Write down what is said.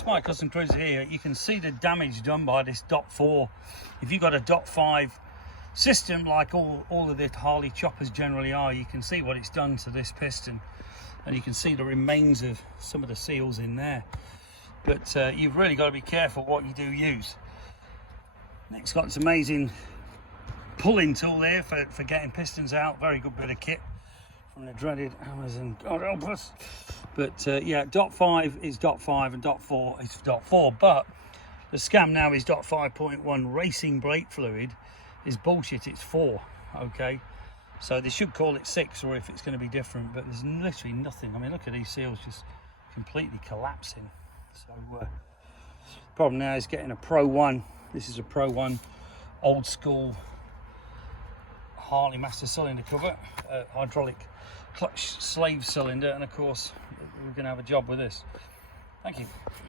that's my custom cruiser here. You can see the damage done by this .4. If you've got a .5 system like all of the Harley choppers generally are, you can see what it's done to this piston, and you can see the remains of some of the seals in there. But you've really got to be careful what you do use. Next, got this amazing pulling tool here for getting pistons out. Very good bit of kit from the dreaded Amazon, God help us. But yeah, .5 is .5 and .4 is .4, but the scam now is .5.1 racing brake fluid is bullshit. It's 4. Okay, so they should call it 6, or if it's going to be different, but there's literally nothing. I mean, look at these seals just completely collapsing. So problem now is getting a Pro 1. This is a Pro 1 old school Harley master cylinder cover, hydraulic clutch slave cylinder, and of course we're going to have a job with this. Thank you.